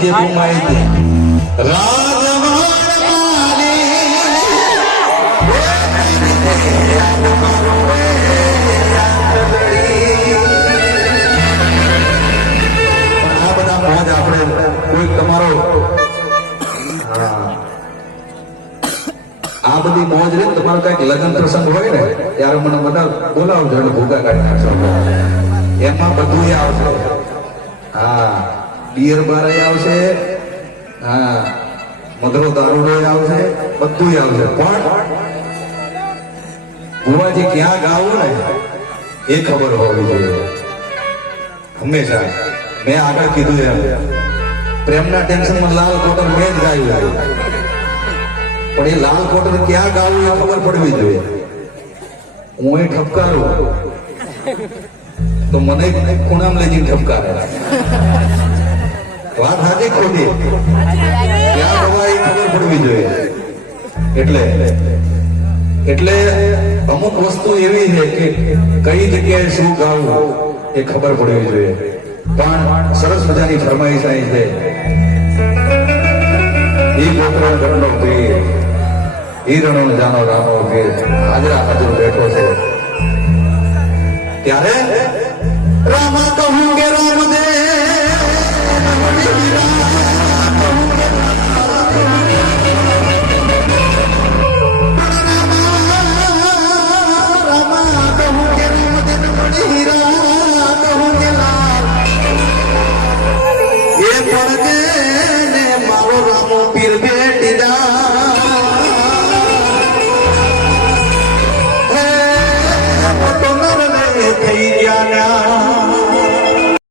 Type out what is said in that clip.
જે બૂમ આવી હતી આ બધા મોજ આપણે કોઈ તમારો આ બધી મોજ રે તમારો કઈક લગ્ન પ્રસંગ હોય ને ત્યારે મને બધા બોલાવજો એટલે ભૂગા કાઢી નાખશો એમાં બધું આવશે હા બિયર બાર આવશે હા મધરો દારૂડો આવશે બધું આવશે પણ ભુવાજી ક્યાં ગાવું ને એ ખબર હોવી જોઈએ હંમેશા મેં આગળ કીધું એમ પ્રેમના ટેન્શનમાં લાલ કોટર મેં જ ગાયું પણ એ લાલ કોટર ક્યાં ગાવું એ ખબર પડવી જોઈએ હું એ ઠપકારું તો મને ખૂણામ લઈ જઈને ઠપકારે વાત હાજી ખોટી ક્યાં ગવાય ખબર પડવી જોઈએ એટલે અમુક વસ્તુ એવી છે કે કઈ જગ્યાએ શું ગાવું એ ખબર પડવી જોઈએ પણ સરસ મજાની ફરમાઈશ આવી છે ઈ ગોત્ર ગણનો પીર ઈ રણો જાનો રામો પીર હાજરા હાજર બેઠો છે ત્યારે રામા કહું કે રામ દે મારો રામો પીર